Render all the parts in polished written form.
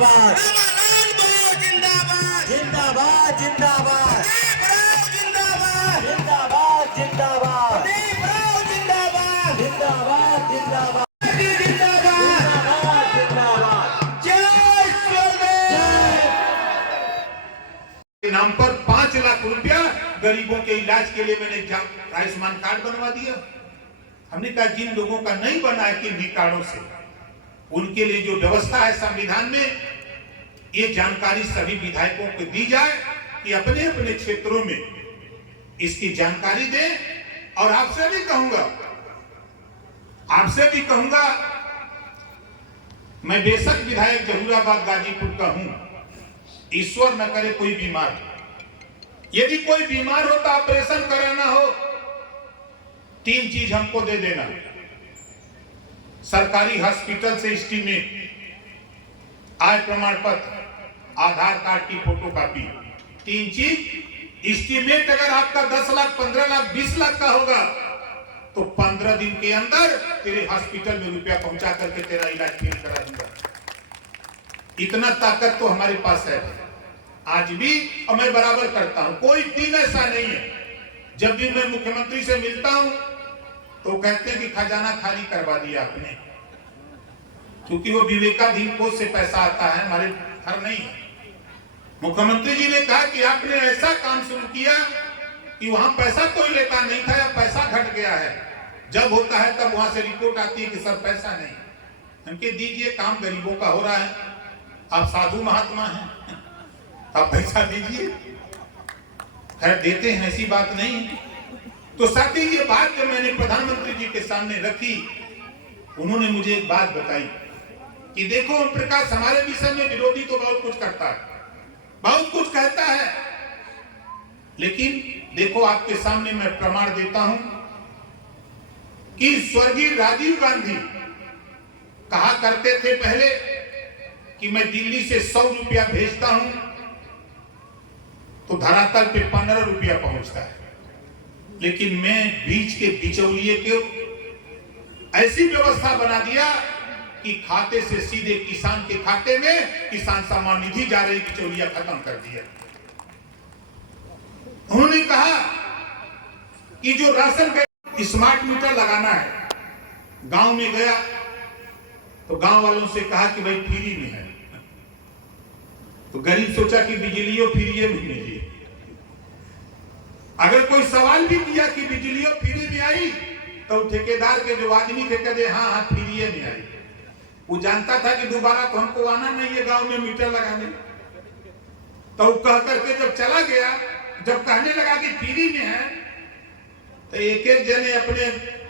जिंदाबाद जिंदाबाद जिंदाबाद जिंदाबाद जिंदाबाद जिंदाबाद जिंदाबाद जिंदाबाद जिंदाबाद जिंदाबाद जिंदाबाद जिंदाबाद जय श्रीराम। के नाम पर 5 लाख रुपया गरीबों के इलाज के लिए मैंने आयुष्मान कार्ड बनवा दिया। हमने कहा जिन लोगों का नहीं बना है किन्हीं कार्डों से, उनके लिए जो व्यवस्था है संविधान में, ये जानकारी सभी विधायकों को दी जाए कि अपने अपने क्षेत्रों में इसकी जानकारी दें। और आपसे भी कहूंगा, मैं बेशक विधायक जहूराबाद गाजीपुर का हूं, ईश्वर न करे कोई बीमार, यदि कोई बीमार हो तो ऑपरेशन कराना हो, 3 चीज हमको दे देना। सरकारी हॉस्पिटल से एस्टीमेट, आय प्रमाण पत्र, आधार कार्ड की फोटोकॉपी, 3 चीज। एस्टीमेट अगर आपका 10 लाख, 15 लाख, 20 लाख का होगा तो 15 दिन के अंदर तेरे हॉस्पिटल में रुपया पहुंचा करके तेरा इलाज फ्री करा दूंगा। इतना ताकत तो हमारे पास है आज भी, और मैं बराबर करता हूं। कोई दिन ऐसा नहीं है जब भी मैं मुख्यमंत्री से मिलता हूं तो कहते हैं कि खजाना खाली करवा दिया आपने, क्योंकि वो विवेकाधीन कोष से पैसा आता है, हमारे घर नहीं है। मुख्यमंत्री जी ने कहा कि आपने ऐसा काम शुरू किया कि वहां पैसा कोई लेता नहीं था, या पैसा घट गया है। जब होता है तब वहां से रिपोर्ट आती है कि सर पैसा नहीं। हमके दीजिए, काम गरीबों का हो रहा है, आप साधु महात्मा हैं, आप पैसा दीजिए। खैर देते हैं, ऐसी बात नहीं। तो साथ ही ये बात जब मैंने प्रधानमंत्री जी के सामने रखी, उन्होंने मुझे एक बात बताई कि देखो ओम प्रकाश, हमारे विषय में विरोधी तो बहुत कुछ करता है, बहुत कुछ कहता है, लेकिन देखो आपके सामने मैं प्रमाण देता हूं कि स्वर्गीय राजीव गांधी कहा करते थे पहले कि मैं दिल्ली से 100 रुपया भेजता हूं तो धरातल पे 15 रुपया पहुंचता है, लेकिन मैं बीच के बिचौलिए के ऐसी व्यवस्था बना दिया कि खाते से सीधे किसान के खाते में किसान सम्मान निधि जा रही, बिचौलिया खत्म कर दिया। उन्होंने कहा कि जो राशन का स्मार्ट मीटर लगाना है, गांव में गया तो गांव वालों से कहा कि भाई फ्री में है, तो गरीब सोचा कि बिजलियों फ्री में मिली। अगर कोई सवाल भी किया कि बिजलियों फ्री में आई, तो ठेकेदार के जो आदमी थे कहते हाँ हाँ फ्री में आई। वो जानता था कि दोबारा तो हमको आना नहीं है गांव में मीटर लगाने। तो वो कह करके जब चला गया, जब कहने लगा कि फ्री में है, तो एक एक जने अपने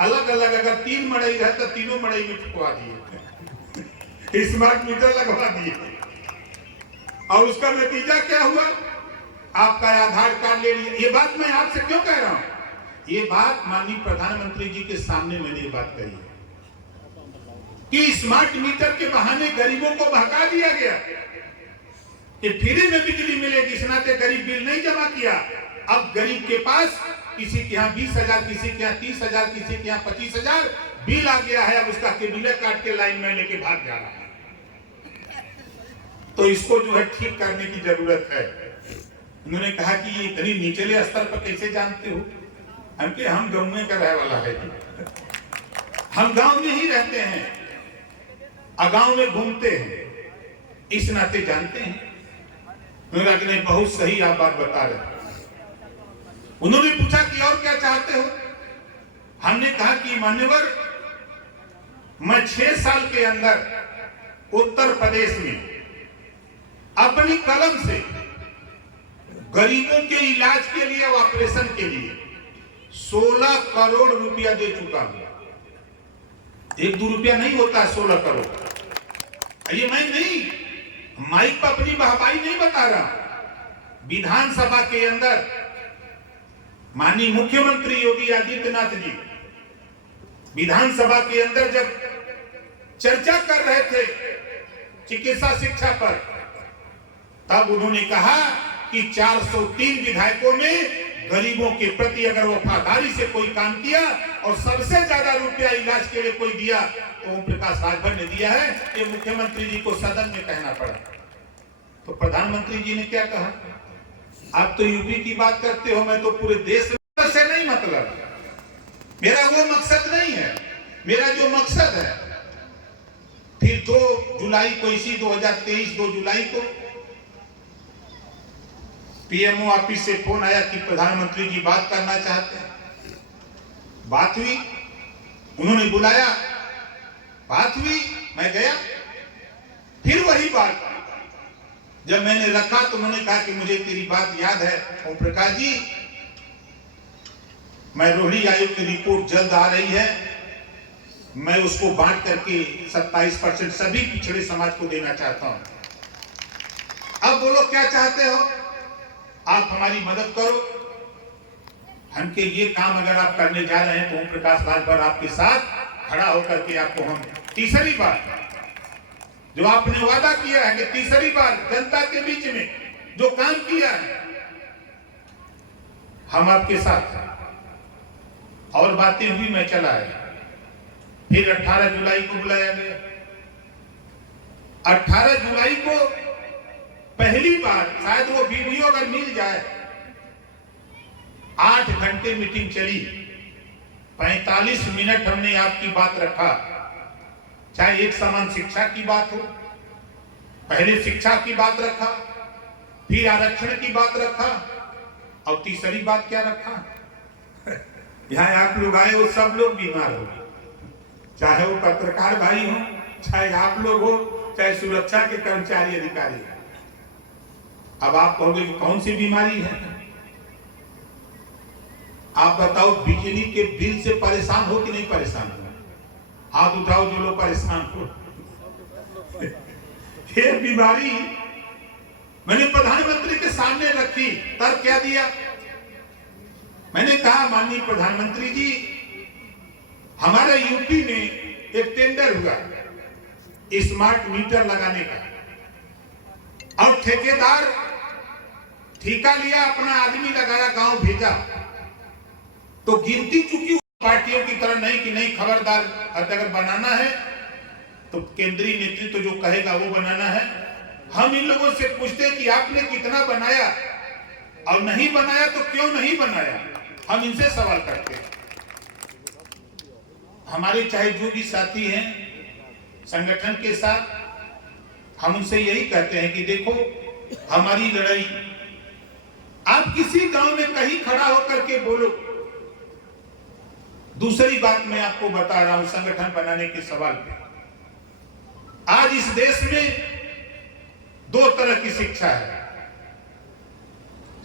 अलग अलग, अगर 3 मड़ई है तो तीनों मड़ई में ठुकवा दिए, स्मार्ट मीटर लगवा दिए। और उसका नतीजा क्या हुआ? आपका आधार कार्ड ले लिया। ये बात मैं आपसे क्यों कह रहा हूं? ये बात माननीय प्रधानमंत्री जी के सामने मैंने ये बात कही है कि स्मार्ट मीटर के बहाने गरीबों को बहका दिया गया कि फ्री में बिजली मिलेगी, इस नाते गरीब बिल नहीं जमा किया। अब गरीब के पास किसी के यहाँ 20,000, किसी के यहाँ 30,000, किसी के यहाँ 25,000 बिल आ गया है। अब उसका केबिल काट के लाइन में लेके भाग जा रहा है। तो इसको जो है ठीक करने की जरूरत है। उन्होंने कहा कि ये इतनी निचले स्तर पर कैसे जानते हो? हमके हम गाँव में का रहने वाला है, हम गांव में ही रहते हैं, गांव में घूमते हैं, इस नाते जानते हैं। उन्होंने कहा नहीं, बहुत सही आप बात बता रहे। उन्होंने पूछा कि और क्या चाहते हो? हमने कहा कि मान्यवर, मैं 6 साल के अंदर उत्तर प्रदेश में अपनी कलम से गरीबों के इलाज के लिए, ऑपरेशन के लिए 16 करोड़ रुपया दे चुका हूं। 1-2 रुपया नहीं होता, 16 करोड़। ये मैं नहीं माइक पर अपनी वाहवाही नहीं बता रहा। विधानसभा के अंदर माननीय मुख्यमंत्री योगी आदित्यनाथ जी विधानसभा के अंदर जब चर्चा कर रहे थे चिकित्सा शिक्षा पर, तब उन्होंने कहा कि 403 विधायकों ने गरीबों के प्रति अगर वफादारी से कोई काम किया और सबसे ज्यादा रुपया इलाज के लिए कोई दिया तो ओम प्रकाश राजभर ने दिया है। ये मुख्यमंत्री जी को सदन में कहना पड़ा। तो प्रधानमंत्री जी ने क्या कहा, आप तो यूपी की बात करते हो, मैं तो पूरे देश से नहीं, मतलब मेरा वो मकसद नहीं है। मेरा जो मकसद है, फिर 2 जुलाई को, इसी 2023 2 जुलाई को पीएमओ ऑफिस से फोन आया कि प्रधानमंत्री जी बात करना चाहते हैं। बात हुई, उन्होंने बुलाया, बात हुई, मैं गया। फिर वही बात जब मैंने रखा तो उन्होंने कहा कि मुझे तेरी बात याद है ओम प्रकाश जी, मैं रोहिणी आयोग की रिपोर्ट जल्द आ रही है, मैं उसको बांट करके 27% सभी पिछड़े समाज को देना चाहता हूं। अब बोलो क्या चाहते हो, आप हमारी मदद करो। हम के ये काम अगर आप करने जा रहे हैं तो ओम प्रकाश राजभर आपके साथ खड़ा होकर के आपको हम तीसरी बार जो आपने वादा किया है कि तीसरी बार जनता के बीच में जो काम किया है, हम आपके साथ हैं। और बातें हुई, मैं चला आया। फिर 18 जुलाई को बुलाया गया। 18 जुलाई को पहली बार, शायद वो वीडियो अगर मिल जाए, 8 घंटे मीटिंग चली, 45 मिनट हमने आपकी बात रखा। चाहे एक समान शिक्षा की बात हो, पहले शिक्षा की बात रखा, फिर आरक्षण की बात रखा, और तीसरी बात क्या रखा, यहाँ आप लोग आए हो, सब लोग बीमार हो, चाहे वो पत्रकार भाई हो, चाहे आप लोग हो, चाहे सुरक्षा के कर्मचारी अधिकारी हो। अब आप कहोगे कि कौन सी बीमारी है, आप बताओ, बिजली के बिल से परेशान हो कि नहीं परेशान हो? हाथ उठाओ जो लोग परेशान हो। ये बीमारी मैंने प्रधानमंत्री के सामने रखी, तब क्या दिया, मैंने कहा माननीय प्रधानमंत्री जी, हमारे यूपी में एक टेंडर हुआ स्मार्ट मीटर लगाने का, और ठेकेदार ठेका लिया, अपना आदमी लगाया, गांव भेजा, तो गिनती चुकी पार्टियों की तरह नहीं कि नहीं खबरदार, अगर बनाना है तो केंद्रीय नेतृत्व जो कहेगा वो बनाना है। हम इन लोगों से पूछते कि आपने कितना बनाया, और नहीं बनाया तो क्यों नहीं बनाया, हम इनसे सवाल करते हैं। हमारे चाहे जो भी साथी हैं संगठन के साथ, हम उनसे यही कहते हैं कि देखो, हमारी लड़ाई, आप किसी गांव में कहीं खड़ा होकर के बोलो। दूसरी बात मैं आपको बता रहा हूं संगठन बनाने के सवाल पे, आज इस देश में 2 तरह की शिक्षा है।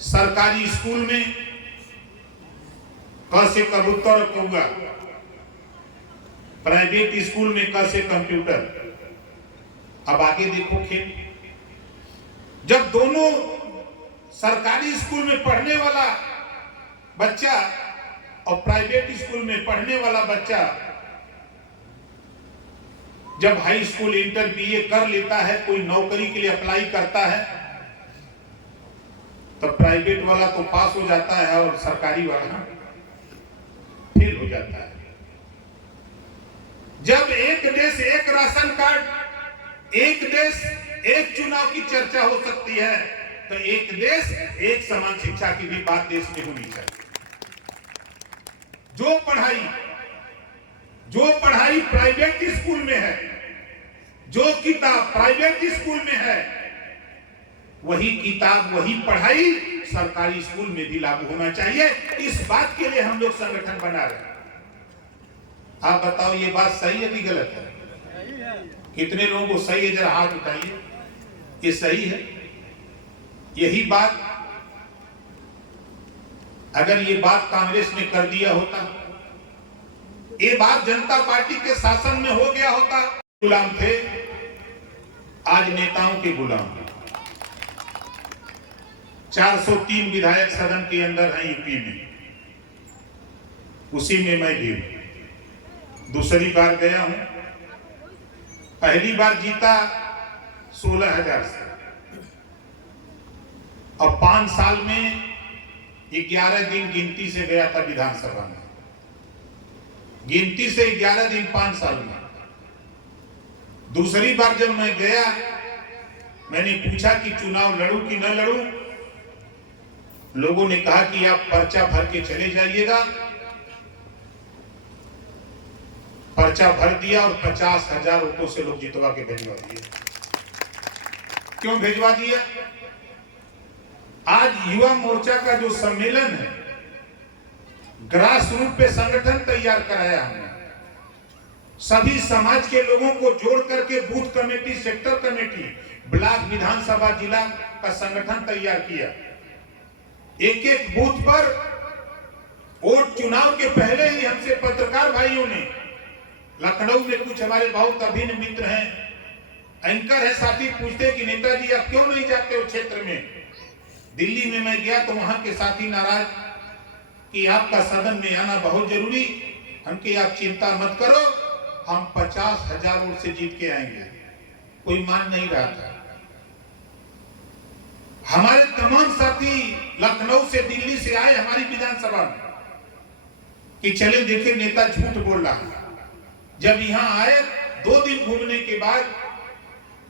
सरकारी स्कूल में क से कबूतर और कौआ, प्राइवेट स्कूल में क से कंप्यूटर। अब आगे देखो खेल, जब दोनों सरकारी स्कूल में पढ़ने वाला बच्चा और प्राइवेट स्कूल में पढ़ने वाला बच्चा जब हाई स्कूल इंटर बीए कर लेता है, कोई नौकरी के लिए अप्लाई करता है, तो प्राइवेट वाला तो पास हो जाता है और सरकारी वाला फेल हो जाता है। जब एक देश एक राशन कार्ड, एक देश एक चुनाव की चर्चा हो सकती है, तो एक देश एक समान शिक्षा की भी बात देश में होनी चाहिए। जो पढ़ाई प्राइवेट स्कूल में है, जो किताब प्राइवेट स्कूल में है, वही किताब वही पढ़ाई सरकारी स्कूल में भी लागू होना चाहिए। इस बात के लिए हम लोग संगठन बना रहे हैं। आप बताओ ये बात सही है कि गलत है? कितने लोगों को सही है, जरा हाथ उठाइए। ये सही है। यही बात अगर ये बात कांग्रेस ने कर दिया होता, ये बात जनता पार्टी के शासन में हो गया होता, गुलाम थे, आज नेताओं के गुलाम। 403 विधायक सदन के अंदर हैं यूपी में, उसी में मैं भी हूं। दूसरी बार गया हूं, पहली बार जीता 16,000 से, और 5 साल में 11 दिन गिनती से गया था विधानसभा में, गिनती से 11 दिन 5 साल में। दूसरी बार जब मैं गया मैंने पूछा कि चुनाव लड़ूं कि न लड़ूं। लोगों ने कहा कि आप पर्चा भर के चले जाइएगा। पर्चा भर दिया और 50,000 वोटों से लोग जितवा के भेजवा दिए। क्यों भेजवा दिया? आज युवा मोर्चा का जो सम्मेलन है, ग्रास रूट पे संगठन तैयार कराया हमने। सभी समाज के लोगों को जोड़ करके booth committee, sector committee, block, विधानसभा, जिला का संगठन तैयार किया। एक एक बूथ पर वोट चुनाव के पहले ही हमसे पत्रकार भाइयों ने, लखनऊ में कुछ हमारे बहुत अभिन्न मित्र हैं, एंकर है, साथी पूछते कि नेताजी आप क्यों नहीं जाते हो क्षेत्र में। दिल्ली में मैं गया तो वहां के साथी नाराज कि आपका सदन में आना बहुत जरूरी। हम कि आप चिंता मत करो, हम 50,000 वोट से जीत के आएंगे। कोई मान नहीं रहा था। हमारे तमाम साथी लखनऊ से, दिल्ली से आए हमारी विधानसभा में कि चले देखे नेता झूठ बोल रहा। जब यहाँ आए 2 दिन घूमने के बाद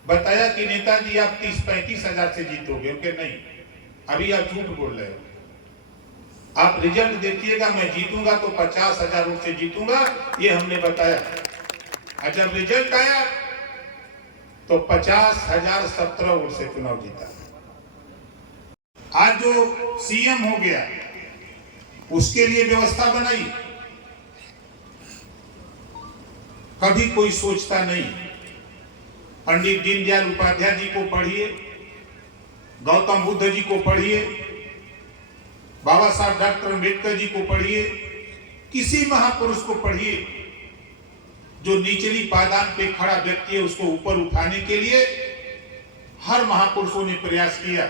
बताया कि नेताजी आप 30-35 हजार से जीतोगे। उनके नहीं, अभी आप झूठ बोल रहे हो। आप रिजल्ट देखिएगा, मैं जीतूंगा तो 50,000 वोट से जीतूंगा, ये हमने बताया। और जब रिजल्ट आया तो 50,017 वोट से चुनाव जीता। आज जो सीएम हो गया उसके लिए व्यवस्था बनाई, कभी कोई सोचता नहीं। पंडित दीनदयाल उपाध्याय जी को पढ़िए, गौतम बुद्ध जी को पढ़िए, बाबा साहब डॉक्टर अम्बेडकर जी को पढ़िए, किसी महापुरुष को पढ़िए। जो निचली पायदान पे खड़ा व्यक्ति है उसको ऊपर उठाने के लिए हर महापुरुषों ने प्रयास किया।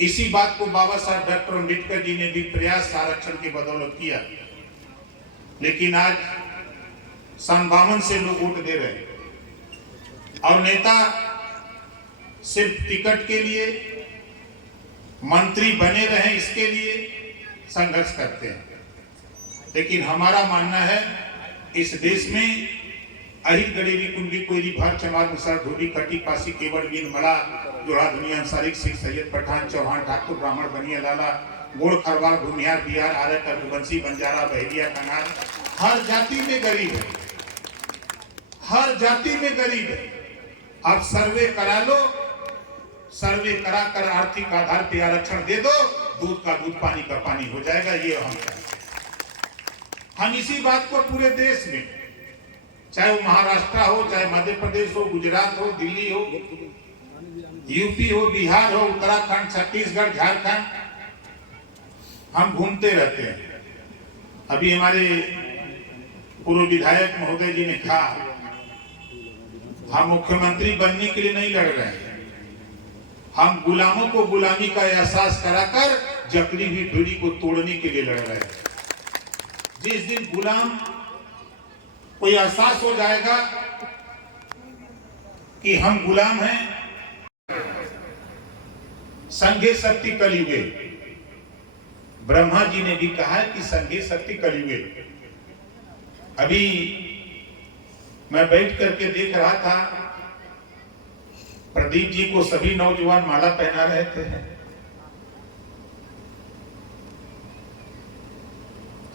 इसी बात को बाबा साहब डॉक्टर अम्बेडकर जी ने भी प्रयास आरक्षण की बदौलत किया। लेकिन आज 52 से लोग वोट दे रहे हैं और नेता सिर्फ टिकट के लिए, मंत्री बने रहे इसके लिए संघर्ष करते हैं। लेकिन हमारा मानना है इस देश में अहिर गरीबी कुंडी कोयरी भर चमार मुसर धोबी कटी पासी केवल बिन मला जोड़ा दुनिया अंसारिक सिख सैयद पठान चौहान ठाकुर ब्राह्मण बनिया लाला गोड़ खरवार भूमिहार बिहार आर्य रघुवंशी बंजारा बहरिया कनार, हर जाति में गरीब है, हर जाति में गरीब है। आप सर्वे करा लो, सर्वे करा कर आर्थिक आधार पर आरक्षण दे दो, दूध का दूध पानी का पानी हो जाएगा। ये हम चाहते हैं। हम इसी बात को पूरे देश में, चाहे वो महाराष्ट्र हो, चाहे मध्य प्रदेश हो, गुजरात हो, दिल्ली हो, यूपी हो, बिहार हो, उत्तराखंड, छत्तीसगढ़, झारखंड, हम घूमते रहते हैं। अभी हमारे पूर्व विधायक महोदय जी ने कहा हम मुख्यमंत्री बनने के लिए नहीं लड़ रहे हैं, हम गुलामों को गुलामी का एहसास कराकर जकड़ी हुई पीढ़ी को तोड़ने के लिए लड़ रहे हैं। जिस दिन गुलाम को एहसास हो जाएगा कि हम गुलाम हैं, संघे शक्ति कलयुगे। ब्रह्मा जी ने भी कहा है कि संघे शक्ति कलयुगे। अभी मैं बैठ करके देख रहा था, प्रदीप जी को सभी नौजवान माला पहना रहे थे।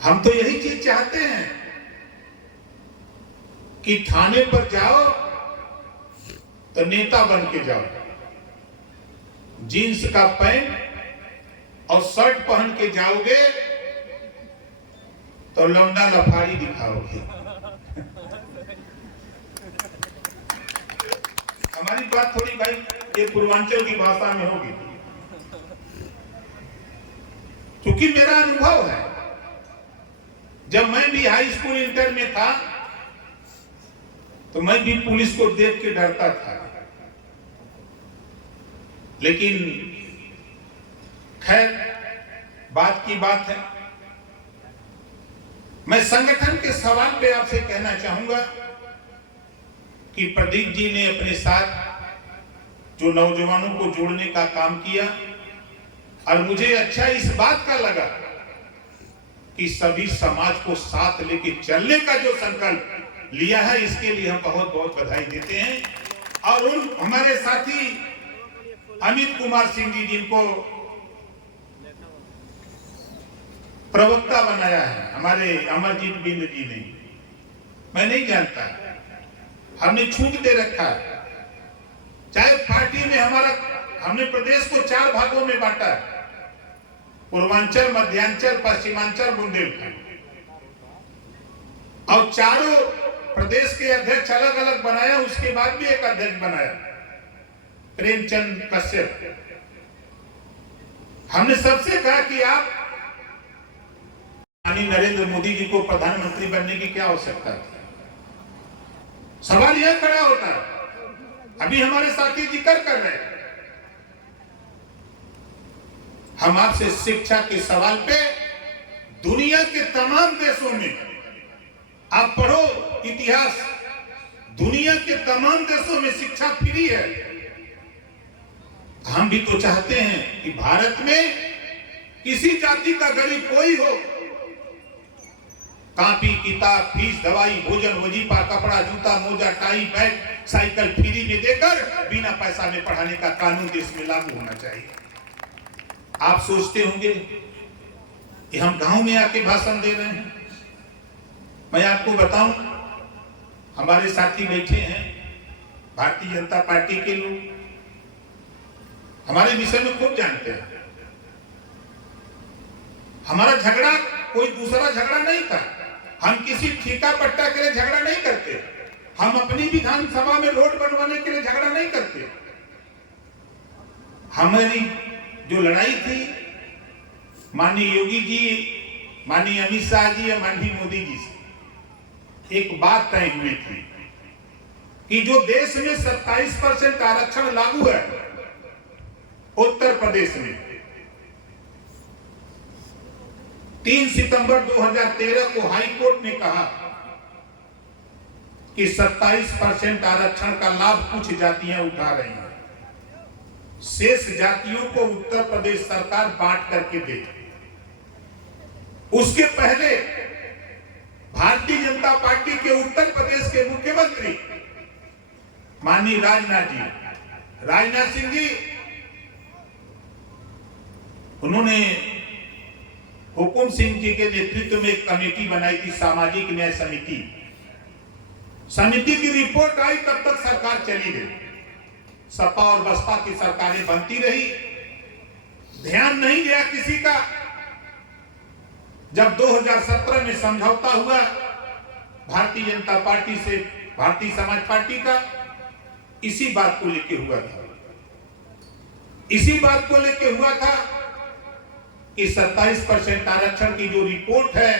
हम तो यही चीज चाहते हैं कि थाने पर जाओ तो नेता बन के जाओ, जीन्स का पैंट और शर्ट पहन के जाओगे तो लौंडा लफारी दिखाओगे। हमारी बात थोड़ी भाई ये पूर्वांचल की भाषा में होगी, क्योंकि मेरा अनुभव है। जब मैं भी हाई स्कूल इंटर में था तो मैं भी पुलिस को देख के डरता था। लेकिन खैर बात की बात है। मैं संगठन के सवाल पे आपसे कहना चाहूंगा कि प्रदीप जी ने अपने साथ जो नौजवानों को जोड़ने का काम किया, और मुझे अच्छा इस बात का लगा कि सभी समाज को साथ लेके चलने का जो संकल्प लिया है, इसके लिए हम बहुत बहुत बधाई देते हैं। और उन हमारे साथ अमित कुमार सिंह जी जिनको प्रवक्ता बनाया है हमारे अमरजीत बिंद जी ने, मैं नहीं जानता, हमने छूट दे रखा है। चाहे पार्टी में हमने प्रदेश को 4 भागों में बांटा है, पूर्वांचल, मध्यांचल, पश्चिमांचल, बुंदेलखंड, और चारों प्रदेश के अध्यक्ष अलग अलग बनाया। उसके बाद भी एक अध्यक्ष बनाया, प्रेमचंद कश्यप। हमने सबसे कहा कि आप नरेंद्र मोदी जी को प्रधानमंत्री बनने की क्या आवश्यकता थी। सवाल यह खड़ा होता है, अभी हमारे साथी जिक्र कर रहे हैं, हम आपसे शिक्षा के सवाल पे दुनिया के तमाम देशों में आप पढ़ो इतिहास, दुनिया के तमाम देशों में शिक्षा फ्री है। हम भी तो चाहते हैं कि भारत में किसी जाति का गरीब कोई हो, कॉपी, किताब, फीस, दवाई, भोजन, वजीफा, कपड़ा, जूता, मोजा, टाई, बैग, साइकिल फ्री में देकर बिना पैसा में पढ़ाने का कानून देश में लागू होना चाहिए। आप सोचते होंगे कि हम गांव में आके भाषण दे रहे हैं। मैं आपको बताऊं, हमारे साथी बैठे हैं भारतीय जनता पार्टी के लोग, हमारे विषय में खूब जानते हैं। हमारा झगड़ा कोई दूसरा झगड़ा नहीं था, हम किसी ठेका पट्टा के लिए झगड़ा नहीं करते, हम अपनी विधानसभा में रोड बनवाने के लिए झगड़ा नहीं करते। हमारी जो लड़ाई थी माननीय योगी जी, माननीय अमित शाह जी और माननीय मोदी जी से एक बात तय हुई थी कि जो देश में 27% आरक्षण लागू है उत्तर प्रदेश में, 3 सितंबर 2013 को हाई कोर्ट ने कहा कि 27% आरक्षण का लाभ कुछ जातियां उठा रही हैं, शेष जातियों को उत्तर प्रदेश सरकार बांट करके दे। उसके पहले भारतीय जनता पार्टी के उत्तर प्रदेश के मुख्यमंत्री माननीय राजनाथ सिंह जी, उन्होंने हुकुम सिंह जी के नेतृत्व में एक कमेटी बनाई थी, सामाजिक न्याय समिति की रिपोर्ट आई, तब तक सरकार चली गई। सपा और बसपा की सरकारें बनती रही, ध्यान नहीं गया किसी का। जब 2017 में समझौता हुआ भारतीय जनता पार्टी से भारतीय समाज पार्टी का, इसी बात को लेके हुआ था, इसी बात को लेके हुआ था कि 27% आरक्षण की जो रिपोर्ट है